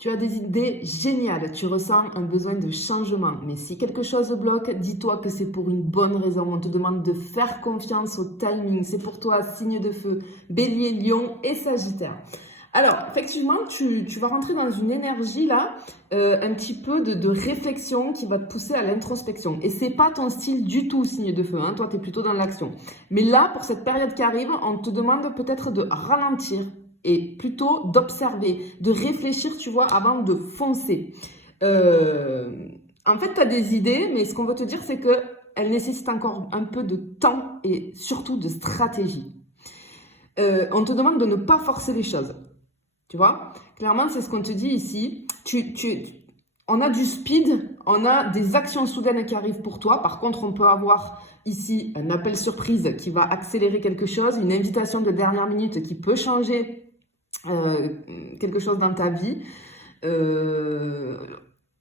Tu as des idées géniales, tu ressens un besoin de changement. Mais si quelque chose bloque, dis-toi que c'est pour une bonne raison. On te demande de faire confiance au timing. C'est pour toi, signe de feu, Bélier, Lion et Sagittaire. Alors, effectivement, tu vas rentrer dans une énergie là, un petit peu de réflexion qui va te pousser à l'introspection. Et c'est pas ton style du tout, signe de feu. Hein. Toi, tu es plutôt dans l'action. Mais là, pour cette période qui arrive, on te demande peut-être de ralentir et plutôt d'observer, de réfléchir, tu vois, avant de foncer. En fait, tu as des idées, mais ce qu'on veut te dire, c'est qu'elles nécessitent encore un peu de temps et surtout de stratégie. On te demande de ne pas forcer les choses. Tu vois, clairement, c'est ce qu'on te dit ici. On a du speed, on a des actions soudaines qui arrivent pour toi. Par contre, on peut avoir ici un appel surprise qui va accélérer quelque chose, une invitation de dernière minute qui peut changer quelque chose dans ta vie.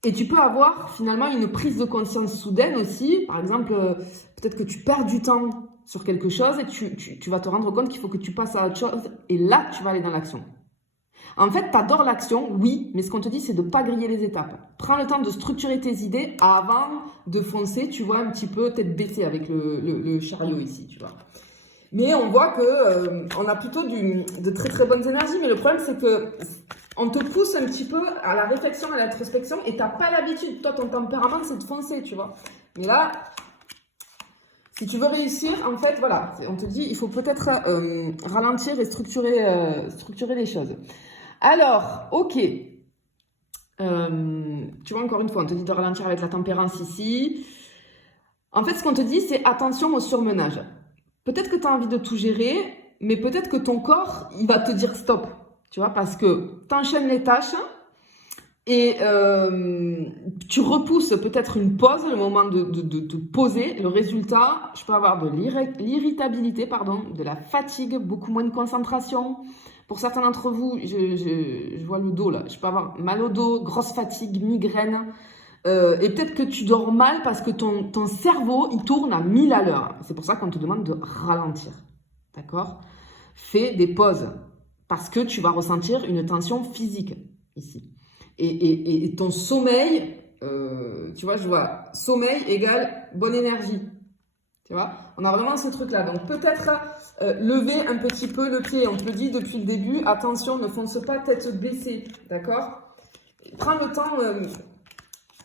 Et tu peux avoir finalement une prise de conscience soudaine aussi. Par exemple, peut-être que tu perds du temps sur quelque chose et tu vas te rendre compte qu'il faut que tu passes à autre chose. Et là, tu vas aller dans l'action. En fait, tu adores l'action, oui, mais ce qu'on te dit, c'est de ne pas griller les étapes. Prends le temps de structurer tes idées avant de foncer, tu vois, un petit peu tête baissée avec le chariot ici, tu vois. Mais on voit que on a plutôt de très très bonnes énergies, mais le problème, c'est que on te pousse un petit peu à la réflexion, à l'introspection, et tu n'as pas l'habitude. Toi, ton tempérament, c'est de foncer, tu vois. Mais là, si tu veux réussir, en fait, voilà, on te dit, il faut peut-être ralentir et structurer les choses. Alors, ok. Tu vois, encore une fois, on te dit de ralentir avec la tempérance ici. En fait, ce qu'on te dit, c'est attention au surmenage. Peut-être que tu as envie de tout gérer, mais peut-être que ton corps, il va te dire stop. Tu vois, parce que tu enchaînes les tâches et tu repousses peut-être une pause, le moment de poser. Le résultat, je peux avoir de l'irritabilité, de la fatigue, beaucoup moins de concentration. Pour certains d'entre vous, je vois le dos là, je peux avoir mal au dos, grosse fatigue, migraine. Et peut-être que tu dors mal parce que ton cerveau, il tourne à 1000 à l'heure. C'est pour ça qu'on te demande de ralentir. D'accord? Fais des pauses parce que tu vas ressentir une tension physique ici. Et ton sommeil, tu vois, je vois sommeil égale bonne énergie. Tu vois, on a vraiment ce truc-là. Donc peut-être lever un petit peu le pied. On te le dit depuis le début, attention, ne fonce pas tête baissée. D'accord? Prends le temps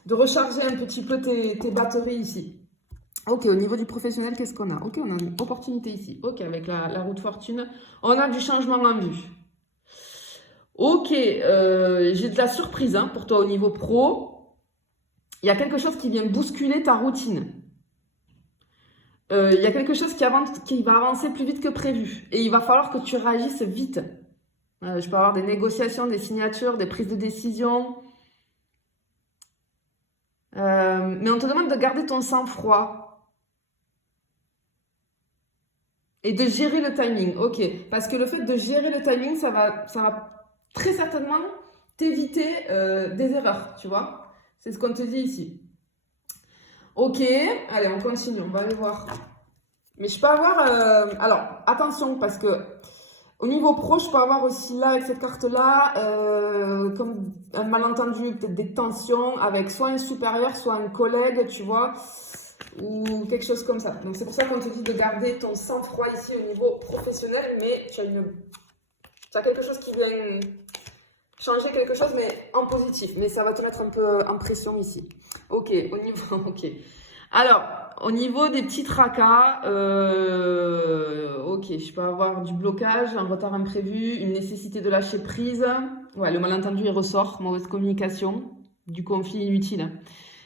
de recharger un petit peu tes batteries ici. Ok, au niveau du professionnel, qu'est-ce qu'on a? Ok, on a une opportunité ici. Ok, avec la roue de fortune, on a du changement en vue. Ok, j'ai de la surprise hein, pour toi au niveau pro. Il y a quelque chose qui vient bousculer ta routine. Il y a quelque chose qui va avancer plus vite que prévu. Et il va falloir que tu réagisses vite. Je peux avoir des négociations, des signatures, des prises de décision. Mais on te demande de garder ton sang-froid. Et de gérer le timing. Ok. Parce que le fait de gérer le timing, ça va très certainement t'éviter des erreurs, tu vois. C'est ce qu'on te dit ici. Ok. Allez, on continue. On va aller voir. Mais je peux avoir... alors, attention, parce que au niveau pro, je peux avoir aussi là, avec cette carte-là, comme un malentendu, peut-être des tensions avec soit un supérieur, soit un collègue, tu vois, ou quelque chose comme ça. Donc, c'est pour ça qu'on te dit de garder ton sang-froid ici au niveau professionnel, mais tu as quelque chose qui vient changer quelque chose, mais en positif. Mais ça va te mettre un peu en pression ici. Ok, au niveau... Ok. Alors, au niveau des petits tracas, ok, je peux avoir du blocage, un retard imprévu, une nécessité de lâcher prise. Ouais, le malentendu, il ressort, mauvaise communication, du conflit inutile.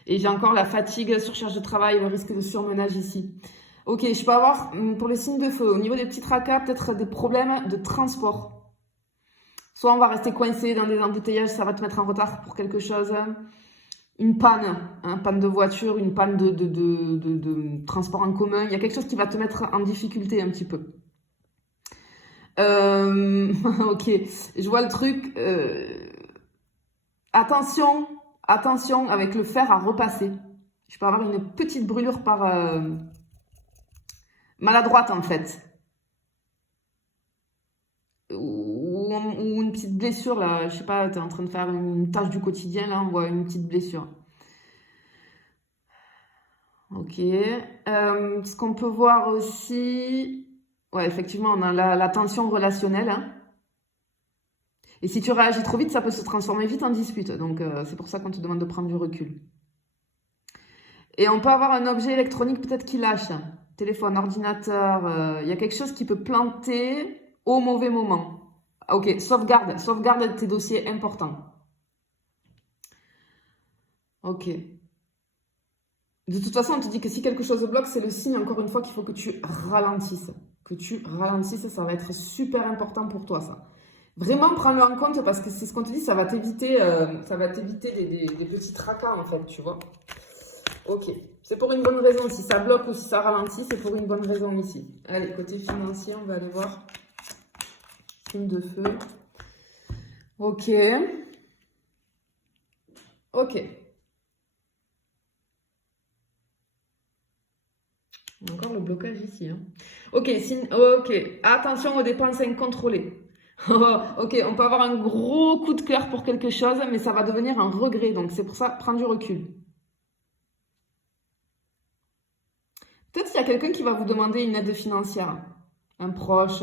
Et j'ai encore la fatigue, surcharge de travail, le risque de surmenage ici. Ok, je peux avoir, pour les signes de feu, au niveau des petits tracas, peut-être des problèmes de transport. Soit on va rester coincé dans des embouteillages, ça va te mettre en retard pour quelque chose. Une panne, panne de voiture, une panne de transport en commun. Il y a quelque chose qui va te mettre en difficulté un petit peu. Ok, je vois le truc. Attention avec le fer à repasser. Je peux avoir une petite brûlure par maladroite en fait. ou une petite blessure, là, je sais pas, tu es en train de faire une tâche du quotidien, là, on voit une petite blessure. Ok. Ce qu'on peut voir aussi... Ouais, effectivement, on a la tension relationnelle, hein. Et si tu réagis trop vite, ça peut se transformer vite en dispute. Donc, c'est pour ça qu'on te demande de prendre du recul. Et on peut avoir un objet électronique peut-être qui lâche. Téléphone, ordinateur, il y a quelque chose qui peut planter au mauvais moment. Ok, sauvegarde tes dossiers importants. Ok. De toute façon, on te dit que si quelque chose bloque, c'est le signe, encore une fois, qu'il faut que tu ralentisses. Que tu ralentisses, ça va être super important pour toi, ça. Vraiment, prends-le en compte parce que c'est ce qu'on te dit, ça va t'éviter des petits tracas, en fait, tu vois. Ok, c'est pour une bonne raison. Si ça bloque ou si ça ralentit, c'est pour une bonne raison ici. Allez, côté financier, on va aller voir. Une de feu. Ok. Ok. Encore le blocage ici. Hein. Ok, attention aux dépenses incontrôlées. Ok, on peut avoir un gros coup de cœur pour quelque chose, mais ça va devenir un regret. Donc c'est pour ça, prends du recul. Peut-être qu'il y a quelqu'un qui va vous demander une aide financière. Un proche.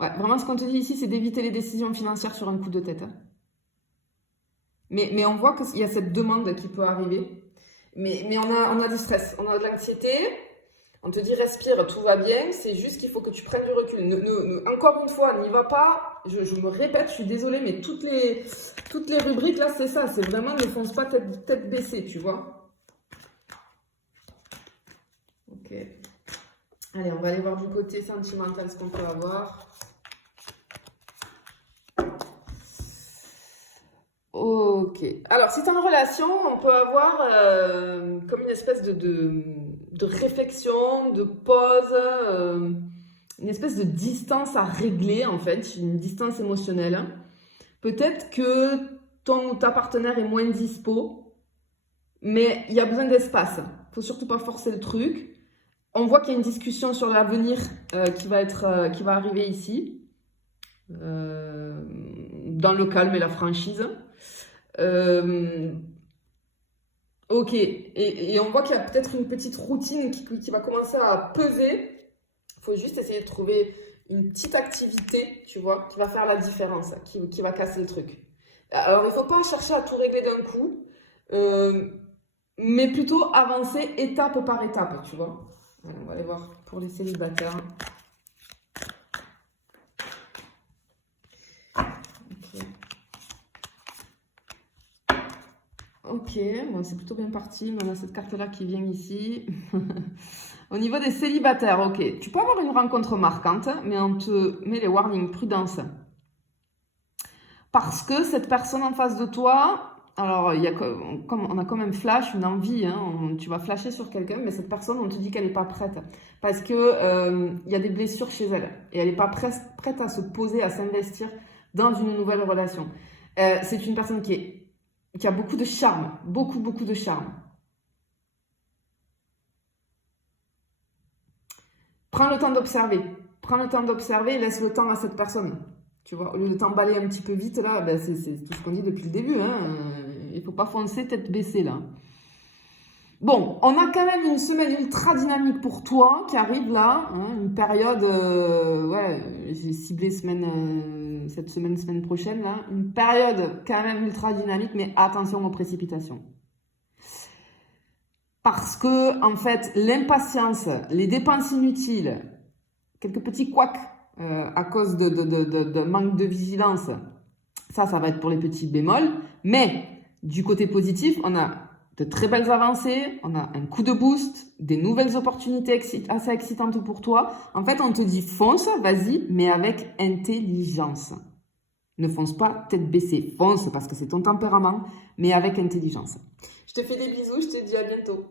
Ouais, vraiment, ce qu'on te dit ici, c'est d'éviter les décisions financières sur un coup de tête. Hein. Mais on voit qu'il y a cette demande qui peut arriver. Mais on a du stress, on a de l'anxiété. On te dit respire, tout va bien. C'est juste qu'il faut que tu prennes du recul. Encore une fois, n'y va pas. Je me répète, je suis désolée, mais toutes les rubriques là, c'est ça. C'est vraiment ne fonce pas tête baissée, tu vois. Ok. Allez, on va aller voir du côté sentimental ce qu'on peut avoir. Ok. Alors, si tu es en relation, on peut avoir comme une espèce de réflexion, de pause, une espèce de distance à régler, en fait, une distance émotionnelle. Peut-être que ton ou ta partenaire est moins dispo, mais il y a besoin d'espace. Il ne faut surtout pas forcer le truc. On voit qu'il y a une discussion sur l'avenir qui va arriver ici, dans le calme et la franchise. Ok, et on voit qu'il y a peut-être une petite routine qui va commencer à peser. Il faut juste essayer de trouver une petite activité, tu vois, qui va faire la différence, qui va casser le truc. Alors, il ne faut pas chercher à tout régler d'un coup, mais plutôt avancer étape par étape, tu vois. On va aller voir pour les célibataires. Ok, bon, c'est plutôt bien parti. On a cette carte-là qui vient ici. Au niveau des célibataires, ok. Tu peux avoir une rencontre marquante, mais on te met les warnings prudence. Parce que cette personne en face de toi, alors on a quand même flash, une envie, hein, tu vas flasher sur quelqu'un, mais cette personne, on te dit qu'elle n'est pas prête. Parce que y a des blessures chez elle. Et elle n'est pas prête à se poser, à s'investir dans une nouvelle relation. C'est une personne qui a beaucoup de charme, beaucoup de charme. Prends le temps d'observer et laisse le temps à cette personne. Tu vois, au lieu de t'emballer un petit peu vite, là, ben c'est tout ce qu'on dit depuis le début. Hein. Il ne faut pas foncer tête baissée, là. Bon, on a quand même une semaine ultra dynamique pour toi qui arrive là. Hein, une période, ouais, j'ai ciblé cette semaine prochaine, là. Une période quand même ultra dynamique, mais attention aux précipitations. Parce que, en fait, l'impatience, les dépenses inutiles, quelques petits couacs à cause de manque de vigilance, ça va être pour les petits bémols. Mais du côté positif, on a de très belles avancées, on a un coup de boost, des nouvelles opportunités assez excitantes pour toi. En fait, on te dit fonce, vas-y, mais avec intelligence. Ne fonce pas tête baissée, fonce parce que c'est ton tempérament, mais avec intelligence. Je te fais des bisous, je te dis à bientôt.